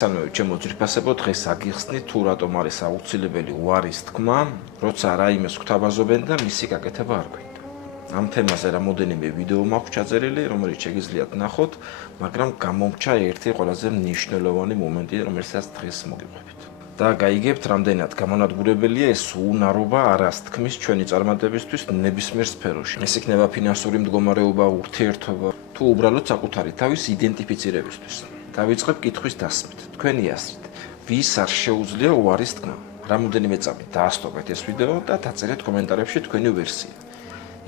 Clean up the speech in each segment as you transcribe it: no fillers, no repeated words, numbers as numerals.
ანუ ჩემო ძირფასებო დღეს აგიხსნით თუ რატომ არის აუცილებელი უარის თქმა, როცა რაიმეს გვთავაზობენ და მისი გაკეთება არ გვინდა. ამ თემაზე რამოდენიმე ვიდეო მაქვს ჩაწერილი, რომელიც შეგიძლიათ ნახოთ, მაგრამ გამომრჩა ერთი ყველაზე მნიშვნელოვანი მომენტი, რომელსაც დღეს მოგიყვებით. და გაიგებთ, რამდენად გამონადგურებელია ეს უნარობა არას თქმის ჩვენი წარმატებისთვის ნებისმიერ სფეროში. ეს იქნება ფინანსური მდგომარეობა, ურთიერთობა, თუ უბრალოდ საკუთარი თავის იდენტიფიცირებისთვის. დავიწყებ კითხვის დასმით. თქვენი აზრით, ვის არ შეუძლია უარის თქმა? რამოდენიმე წამით დაასტობეთ ეს ვიდეო და დაწერეთ კომენტარებში თქვენი ვერსია.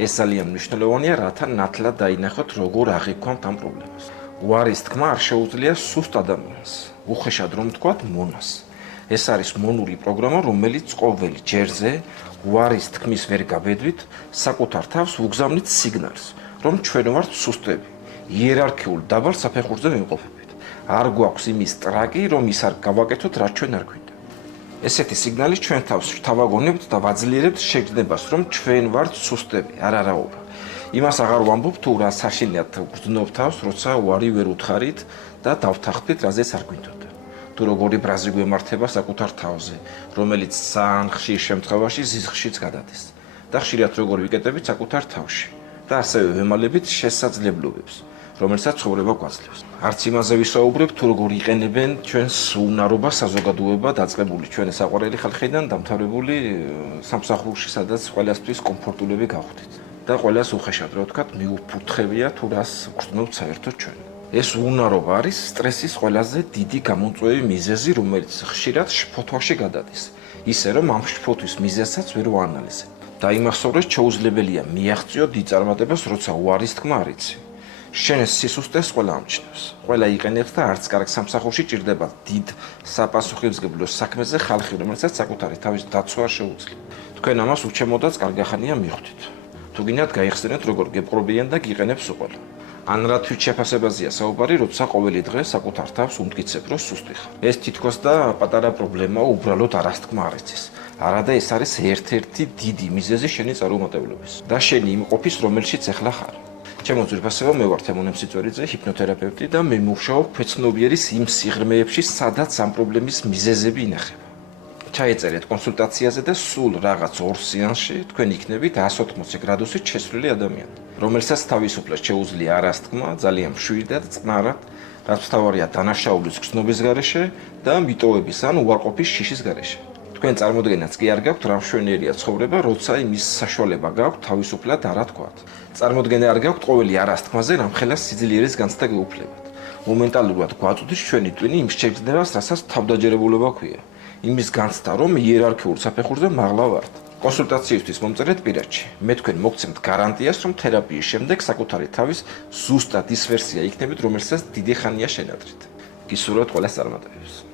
ეს ძალიან მნიშვნელოვანია, რათა ნათლად დაინახოთ, როგორ აღიქვამთ ამ პრობლემას. უარის თქმა არ შეუძლია სუსტ ადამიანს, უხეშად რომ ვთქვათ, მონას. ეს არის მონური პროგრამა, რომელიც ყოველ ჯერზე უარის თქმის ვერ გაბედვით, საკუთარ თავს უგზავნით სიგნალს, რომ ჩვენ ვართ სუსტები, იერარქიულ დაბალ საფეხურზე ვიმყოფებით. არ გვაქვს იმის ტრაკი, რომ ის არ გავაკეთოთ, რაც ჩვენ არ გვინდა. ესეთი სიგნალი ჩვენ თავს შევთავაგონებთ და ვაძლიერებთ შეგრძნებას, რომ ჩვენ ვართ სუსტები, არაობა. იმას აღარ ვამბობ თუ რა საშინლად ვგრძნობ თავს, როცა უარი ვერ უთხარით და დავთანხმდით, რაზეც არ გვინდოდა. თუ როგორი ბრაზი გვემართება საკუთარ თავზე, რომელიც ძალიან ხშირ შემთხვევაში ზიზღშიც გადადის და ხშირად როგორ ვიკეტებით საკუთარ თავში და ასევე ვემალებით შესაძლებლობებს, რომელსაც ცხოვრება გვაძლევს. არც იმაზე ვისაუბრებ, თუ როგორ იყენებენ ჩვენს უნარობა საზოგადოება დაწყებული ჩვენი საყვარელი ხალხიდან დამთავრებული სამსახურში, სადაც ყველასთვის კომფორტულები გავხდით და ყველას უხეშად რა ვთქვათ, მიუფურთხებია თუ რას გვგრძნობთ საერთოდ ჩვენ. ეს უნარობა არის სტრესის ყველაზე დიდი გამომწვევი მიზეზი, რომელიც ხშირად შფოთვაში გადადის, ისე რომ ამ შფოთვის მიზეზსაც ვერ ვაანალიზებ. და იმასობრეს შეუძლებელია მიაღწიო დიდ წარმატებას, როცა უარის თქმა არ იცი. შენს სისუსტეს ყველა ამჩნევს. ყველა იყენებს და არც კარგ სამსახურში ჭირდება დიდ საპასუხისმგებლო საქმეზე ხალხი, რომელსაც საკუთარი თავის დაცვა არ შეუძლია. თქვენ ამას უჩემოდაც კარგახანია მიხვდით. თუ გინდათ გაიხსენეთ, როგორ გეპყრობიან და გიყენებს უყოლა. ან რა თვით შეფასებაზეა საუბარი, როცა ყოველი დღე საკუთარ თავს უმტკიცებ, რომ სუსტი ხარ. ეს თითქოს და პატარა პრობლემაა, უბრალოდ არას თქმა არ იცის. არადა ეს არის ერთ-ერთი დიდი მიზეზი შენი წარუმატებლობის და შენი იმ ყოფის, რომელშიც ახლა ხარ. ჩემო ძვირფასებო, მე ვარ თემონ მემსიწვერიძე, ჰიპნოთერაპევტი და მე მუშაობ ქვეცნობიერის იმ სიღრმეებში, სადაც ამ პრობლემის მიზეზები ინახება. ჩაეწერეთ კონსულტაციაზე და სულ რაღაც 2 სეანსში თქვენ იქნებით 180 გრადუსით შესვლილი ადამიანი, რომელსაც თავისუფლად შეუძლია არას თქმა, ძალიან მშვიდად, წყნარად, რაც მთავარია დანაშაულის გრძნობის გარეშე და მიტოვების ან უარყოფის შიშის გარეშე. თქვენ წარმოდგენაც კი არ გაქვთ, რა მშვენიერია ცხოვრება, როცა იმის საშუალება გაქვთ თავისუფლად არა თქვათ. წარმოდგენა არ გაქვთ ყოველი არას თქმაზე, რამხელა სიძლიერის განცდა გეუფლებათ. მომენტალურად გვაწვდის ჩვენი ტვინი იმ შეგრძნებას, რასაც თავდაჯერებულობა ქვია. იმის განცდა, რომ იერარქიულ საფეხურზე მაღლა ვართ. კონსულტაციისთვის მომწერეთ პირადში. მე თქვენ მოგცემთ გარანტიას, რომ თერაპიის შემდეგ საკუთარი თავის ზუსტად ის ვერსია იქნებით, რომელსაც დიდი ხანია შენადრით. გისურვებთ ყველას წარმატებებს.